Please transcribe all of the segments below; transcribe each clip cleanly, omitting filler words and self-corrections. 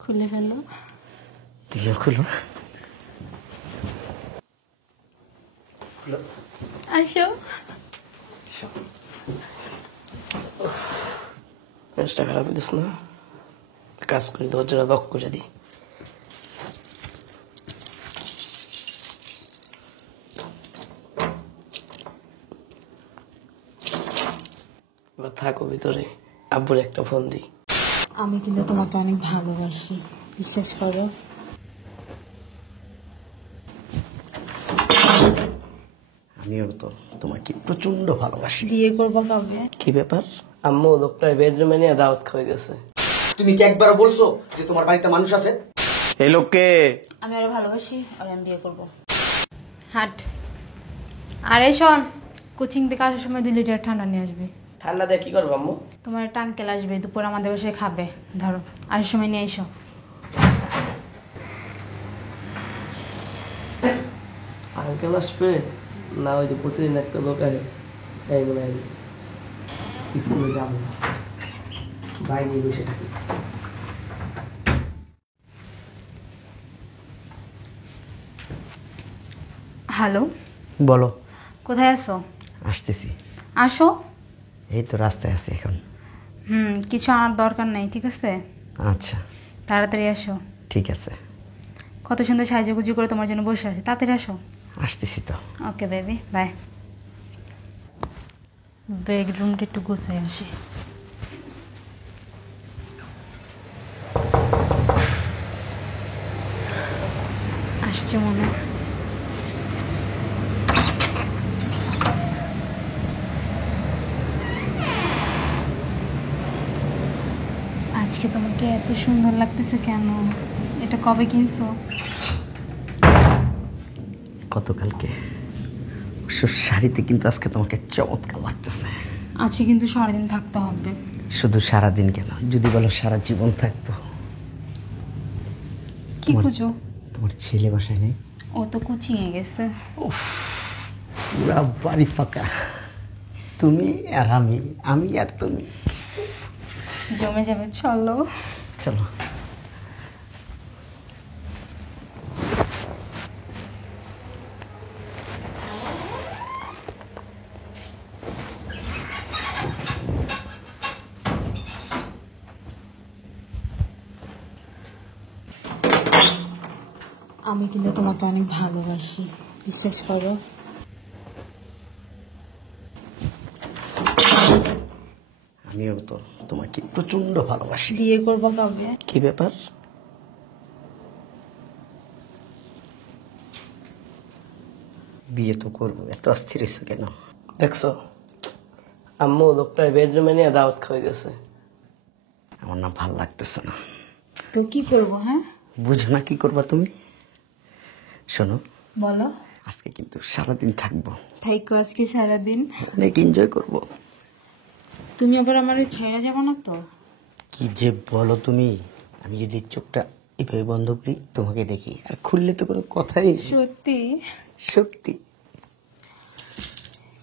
খুলে ফেলো। তুইও খুলো। আসো। মেজাজটা খারাপ হইতেছ না? কাজ করি, দরজাটা লক করে দিই। এবার থাকো ভিতরে, আব্বুর একটা ফোন দিই। আমি কিন্তু তোমাকে অনেক ভালোবাসি, বিশ্বাস করো। আমিও তো তোমাকে প্রচন্ড ভালোবাসি। বিয়ে করবো কবে? কি ব্যাপার? আম্মু লোকটার বেডরুমে নিয়ে দাওয়াত খাওয়াই গেছে। তুমি কি একবার বলছো যে তোমার বাড়িতে মানুষ আছে? এই লোককে আমি আরো ভালোবাসি আর আমি বিয়ে করবো। হাট। আরে শোন, কোচিং থেকে আসার সময় 2 লিটার ঠান্ডা নিয়ে আসবে। ঠান্ডা দিয়ে কি করবো আম্মু? তোমার একটা আঙ্কেল আসবে, দুপুর আমাদের বাসায় খাবে। ধরো, আসার সময় নিয়ে এসো। আঙ্কেল আসবে না? ওই যে প্রতিদিন একটা লোক আসে, এই মনে হয় স্কুলে যাবো না, বাইরে বসে থাকি। হ্যালো, বলো। কোথায় আছো? আসতেছি। আসো। এই তো রাস্তায় আছি এখন। কিছু আনার দরকার নেই, ঠিক আছে? আচ্ছা তাড়াতাড়ি আসো। ঠিক আছে, কত সুন্দর সাজুগুজু করে তোমার জন্য বসে আছে, তাড়াতাড়ি আসো। আসতেছি তো। Okay baby, bye. বেডরুমটা একটু গুছিয়ে আসি। আসছে মনে হয়। আজকে তোমাকে এত সুন্দর লাগতেছে কেন? এটা কবে কিনছো? গতকালকে শাড়িতে, কিন্তু আজকে তোমাকে চমৎকার লাগতেছে। আজকে কিন্তু সারাদিন থাকতে হবে। শুধু সারাদিন কেন, যদি বলো সারা জীবন থাকবো। কি খুঁজো? তোমার ছেলে বাসায় নেই? ও তো কোচিংয়ে গেছে। পুরা বাড়ি ফাঁকা, তুমি আর আমি, আমি আর তুমি। জমে যাবে, চলো। চলো। আমি কিন্তু তোমাকে অনেক ভালোবাসি, বিশ্বাস করো। আমিও তো তোমাকে প্রচন্ড ভালোবাসি। বিয়ে করবো কবে? কি ব্যাপার? বিয়ে তো করবো, এত অস্থির হয়েছে কেন? দেখছো আম্মু লোকটার বেডরুমে নিয়ে দাওয়াত খাওয়াই গেছে। আমার না ভাল লাগতেছে না। তো কি করবো? হ্যাঁ, বুঝো না কি করবা তুমি? শোনো, বলো। আজকে কিন্তু সারাদিন থাকবো, থাইকো আজকে সারাদিন। অনেক এনজয় করবো। তুমি আবার আমার ছেড়ে যাবো না তো? কি যে বলো তুমি! আমি যদি চোখটা এভাবে বন্ধ করি, তোমাকে দেখি, আর খুললে তো কোনো কথাই নেই। সত্যি? সত্যি।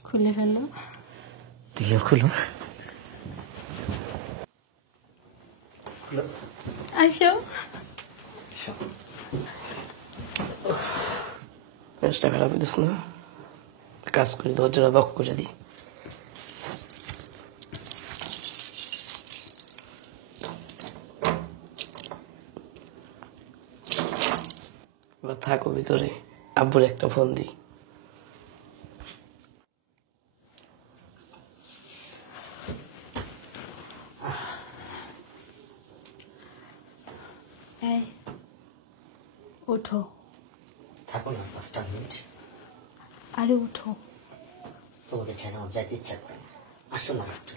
খুলে ফেলো। তুইও খুলো। আসো। মেজাজটা খারাপ হইতেছ না? কাজ করি, দরজাটা লক করে দিই। এবার থাকো ভিতরে, আব্বুর একটা ফোন দিই। এই, ওঠো। থাকো না 5টা মিনিট। আরে উঠো। তোমাকে ছেড়ে আমার যাইতে ইচ্ছা করে না। আসো না একটু।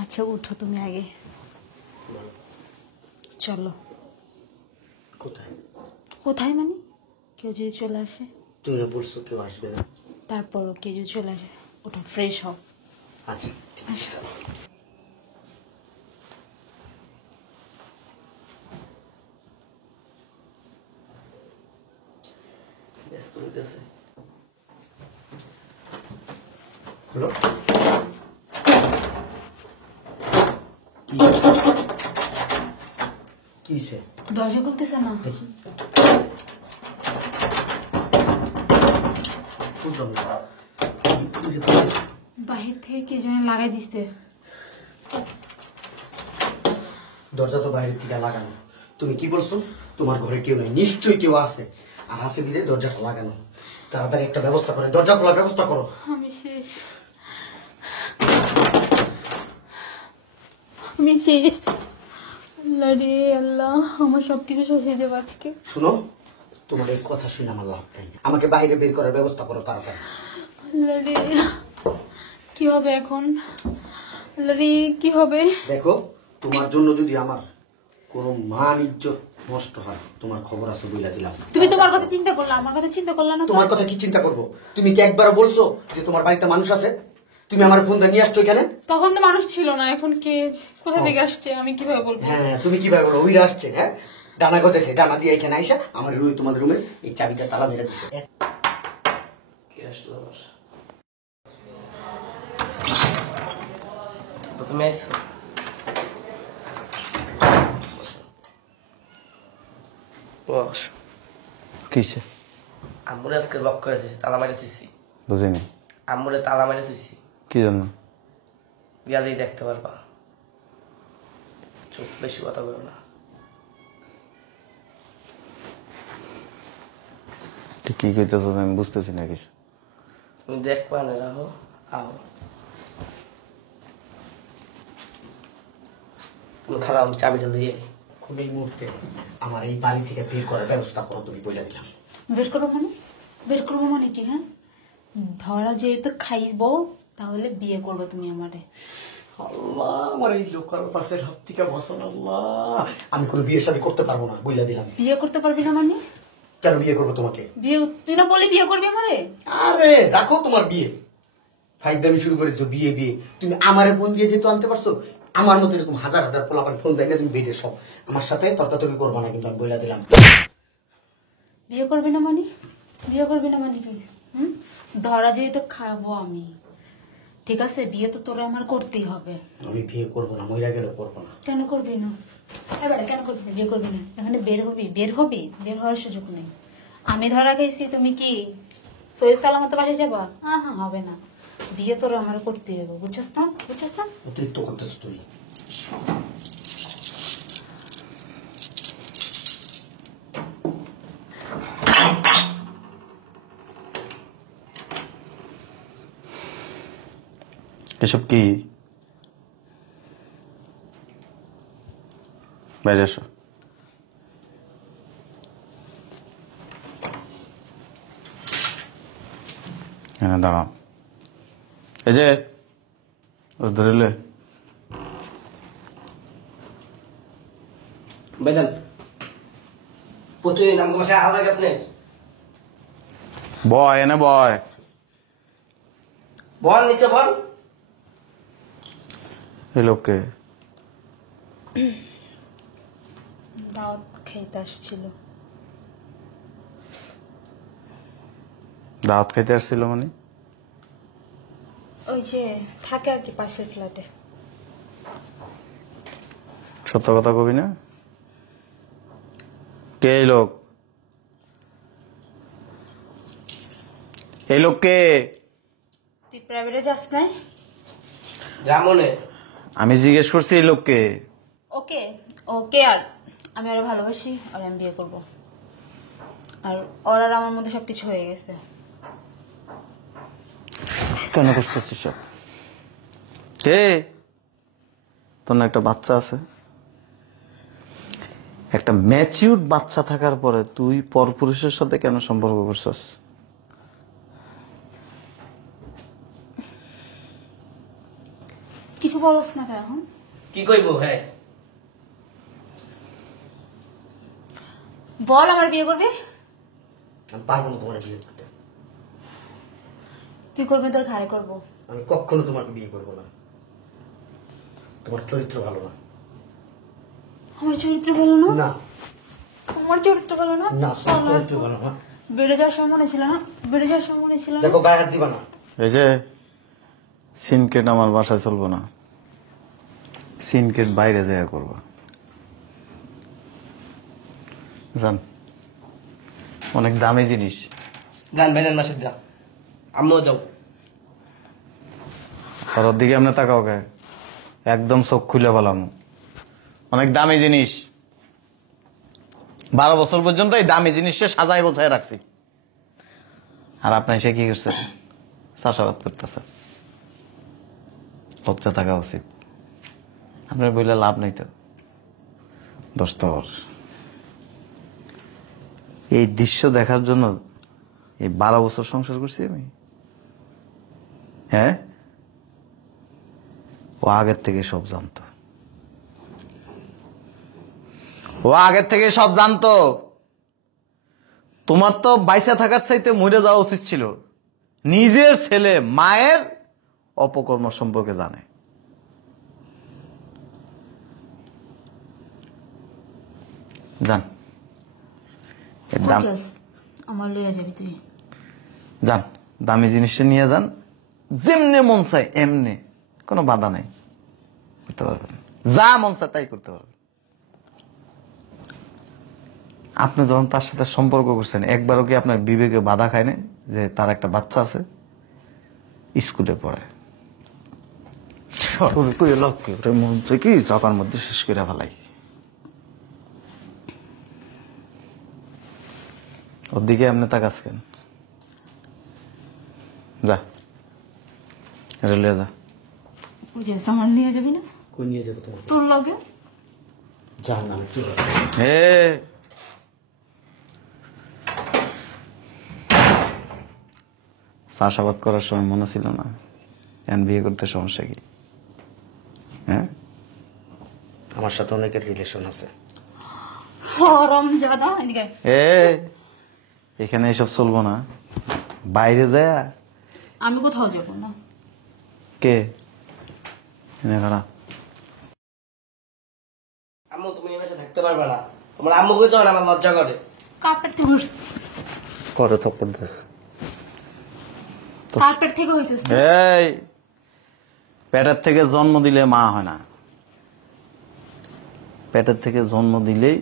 আচ্ছা উঠো তুমি আগে। বলো। চলো। কোথায়? কোথায় মানে? কেউ যদি চলে আসে? তুমি বলছো কেউ আসবে না। তারপরও কেউ যদি চলে আসে, ওটা ফ্রেশ হও। আচ্ছা ঠিক আছে। ব্যস্ত হইতেছে। হলো? কি কিসে দরজা খুলতেছে না। দেখি বুঝলাম না। বাহির থেকে কে যেন লাগাই দিচ্ছে। দরজা তো বাইরের থেকে লাগানো। তুমি কি বলছো? তোমার ঘরে কেউ নেই, নিশ্চয়ই কেউ আছে। আর আছে বিদে দরজাটা লাগানো। তাড়াতাড়ি একটা ব্যবস্থা করে দরজা খোলার ব্যবস্থা করো। আমি শেষ, আমি শেষ। আল্লাহ রে আল্লাহ, আমার সবকিছু শেষ হয়ে যাবে আজকে। শুনো, তোমার এই কথা শুনে আমার লাভ নাই। আমাকে বাইরে বের করার ব্যবস্থা করো তাড়াতাড়ি। আল্লাহ রে, কি হবে এখন? আল্লাহ রে, কি হবে? দেখো, তোমার জন্য যদি আমার কোনো মান ইজ্জত নষ্ট হয়, তোমার খবর আছে বইলা দিলাম। তুমি তোমার কথা চিন্তা করলা, আমার কথা চিন্তা করলা না তো? তোমার কথা কি চিন্তা করবো? তুমি কি একবার বলছো যে তোমার বাড়িতে মানুষ আছে? তুমি আমার ফোন দিয়ে নিয়ে আসছো এখানে। তখন তো মানুষ ছিল না, এখন কে কোথা থেকে আসছে আমি কিভাবে বলবো? হ্যাঁ, তুমি কিভাবে বলো? ওইরা আসছে, হ্যাঁ, ডানা গতেছে, ডানা দিয়ে এখানে আইসা আমার তোমাদের রুমের এই চাবিটা তালা মেরে দিছে। কে আসলো আবার? তুমি আইছো? বস, কিসে? আম্মুরে আজকে লক করে দিয়েছি, তালা মারে দিয়েছি। বুঝিনি। আম্মুরে তালা মারে দিয়েছি, কি জন্য? গেলেই দেখতে পারবা। চুপ, বেশি কথা বলো না। তুই কি কইতেছ আমি বুঝতেছি না কিছু। তুমি দেখবা না, রাখো আও। তুমি খারাপ, আমি চাবিটা দিয়ে খুব এই মুহূর্তে আমার এই বাড়ি থেকে বের করার ব্যবস্থা করো, তুমি বইলা দিলাম। বের করবো মানে? বের করবো মানে কি? হ্যাঁ, ধরা যেহেতু খাইবো তাহলে বিয়ে করবো তুমি আমারে। আল্লাহ, আমার এই লোকাল পাশের হাত থেকে বসন আল্লাহ। আমি কোনো বিয়ে শাদী করতে পারবো না, বইলা দিলাম। বিয়ে করতে পারবি না মানে? কেন বিয়ে করবো তোমাকে? বিয়ে তুই না বলি বিয়ে করবি আমারে? আরে রাখো তোমার বিয়ে, ফাইদামি শুরু করেছো। বিয়ে বিয়ে তুমি আমারে ফোন দিয়ে যেহেতু আনতে পারছো, আমার মতো এরকম হাজার হাজার পোলাপান ফোন দেখে তুমি বেডে সব আমার সাথে তর্কাতর্কি করবো না, কিন্তু আমি বইলা দিলাম। বিয়ে করবি না মানে? বিয়ে করবি না মানে কি? হুম, ধরা যেহেতু খাবো আমি, ঠিক আছে, বিয়ে তো তোরা আমার করতেই হবে। আমি বিয়ে করবো না, মহিলা গেলেও করবো না। কেন করবি না? এবারে কেন করবি না? বিয়ে করবি না, এখানে বের হবি? বের হবি? বের হওয়ার সুযোগ নেই। আমি ধরা খাইছি, তুমি কি সৈয়দ সালামত বাসায় যাবা? হ্যাঁ, হবে না। বিয়ে তোরা আমার করতেই হবে, বুঝছস না? বুঝছস না? অতিরিক্ত করতেছো তুমি। এসব কি? বাইরে এসো। হ্যাঁ দাঁড়াও। এই যে ও ধরিলে বেদান প্রতিদিন আমাকে বাসায় আলাদা আপনি বয় এনে বয়। বল, নিচে বল। এই লোককে দাওয়াত খাইতে আসছিল। দাওয়াত খাইতে আসছিল মানে? ওই যে থাকে আর কি পাশের ফ্ল্যাটে। সত্য কথা কবি না? কে এই লোক? এই লোককে? তুই প্রাইভেটে যাস নাই? যা মনে। আমি জিজ্ঞেস করছি এই লোককে। ওকে, ওকে। আর আমি ওরা ভালোবাসি, আর আমি বিয়ে করবো। আর ওর আর আমার মধ্যে সবকিছু হয়ে গেছে। কেন করতেছিস সব? কে? তোর না একটা বাচ্চা আছে? একটা ম্যাচিউরড বাচ্চা থাকার পরে তুই পরপুরুষের সাথে কেন সম্পর্ক করছস? কিছু বলস না কেন এখন? কি কইবো? হ্যাঁ, বল আমার বিয়ে করবে। আমি পারবো না তোমার বিয়ে করতে। তুই করবি, তোর ঘাড়ে করবো। আমি কখনো তোমাকে বিয়ে করবো না। তোমার চরিত্র ভালো না। আমার চরিত্র ভালো না? না আমার চরিত্র ভালো না? না, তোমার চরিত্র ভালো না। বেড়ে যাওয়ার সময় মনে ছিল না? বেড়ে যাওয়ার সময় মনে ছিল না? দেখো, গায়ে হাত দিবা না। এই যে সিনকেট আমার বাসায় চলবো না, সিনকেট বাইরে দেয়া করবা। যান, অনেক দামি জিনিস। যান বেরেন মাসের দা, আম্মুও যাও। আর ওর দিকে আপনি তাকাও কে? একদম চোখ খুলে বলাম, অনেক দামি জিনিস। 12 বছর পর্যন্ত এই দামি জিনিসটা সাজাই গোছায় রাখছি, আর আপনি এসে কি করছেন? চাষাবাদ করতেছে। লজ্জা থাকা উচিত। আপনার বললে লাভ নেই তো। দোস্ত, এই দৃশ্য দেখার জন্য এই 12 বছর সংসার করছি আমি। হ্যাঁ, ও আগের থেকে সব জানতো। ও আগের থেকে সব জানতো। তোমার তো বাইসা থাকার চাইতে মরে যাওয়া উচিত ছিল। নিজের ছেলে মায়ের অপকর্ম সম্পর্কে জানে। যান, এর দাম, বুঝছস? আমার লইয়া যাবি তুই। যান, দামি জিনিসটা নিয়ে যান। যেমনে মন চায় এমনি, কোনো বাধা নাই, করতে পারবেন। যা মন চায় তাই করতে পারবেন। আপনি যখন তার সাথে সম্পর্ক করছেন, একবারও কি আপনার বিবেকে বাধা খায় না যে তার একটা বাচ্চা আছে, স্কুলে পড়ে? মন চায় কি চাপার মধ্যে শেষ করে ফেলাই। ওর দিকে আপনি তাকাচ্ছেন। যা, রেলে যা। বুঝছস? আমার লইয়া যাবি না? কই নিয়ে যাবো তোমাকে? তোর লগে জান আমি কি হে, চাষাবাদ করার সময় মনে ছিল না? এখন বিয়ে করতে সমস্যা কি? হ্যাঁ, আমার সাথে অনেকের রিলেশন আছে। হরম জাদা, এদিকে এ এখানে এসব চলবো না। বাইরে যায়। আমি কোথাও যাব না। কে এনে খারা? আম্মু তুমি এই বাসায় থাকতে পারবে না। তোমার আম্মুকে তো আমার লজ্জা করে। কার্পেট থেকে করে থপ্পড় দিস। কার্পেট থেকে হইছিস তুই। এই পেটের থেকে জন্ম দিলে মা হয় না। পেটের থেকে জন্ম দিলেই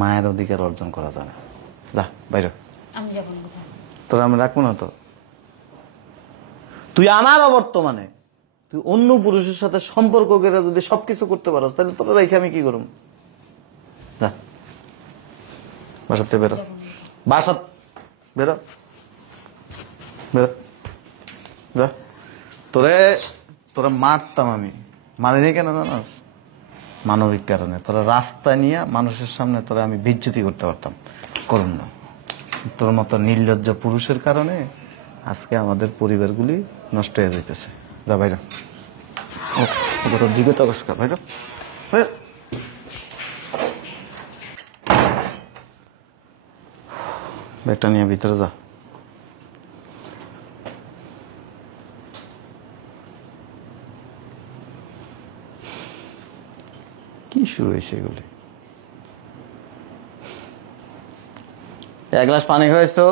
মায়ের অধিকার অর্জন করা যায় না। যা বাইরে। আমি যাব না কোথাও। তোর আমি রাখবো না তো। তুই আমার অবর্তমানে তুই অন্য পুরুষের সাথে সম্পর্ক করে যদি সবকিছু করতে পারো, তাহলে তোর রেখে আমি কি করব? যা, বাসাতে বেরো। বাসাত বেরো, বেরো, যা। তোরা মারতাম আমি। মারিনি কেন জানাস? মানবিক কারণে। তোরা রাস্তা নিয়ে মানুষের সামনে তোরা আমি বিচ্যুতি করতে পারতাম, করুন না। তোর মতো নির্লজ্জ পুরুষের কারণে আজকে আমাদের পরিবারগুলি নষ্ট হয়ে যাইতেছে। যা বাইরে। তোর দিকে তো বাইরে। ব্যাগটা নিয়ে ভিতরে যা। কি শুরু হয়েছে এগুলি? 1 গ্লাস পানি খাওয়াইছো?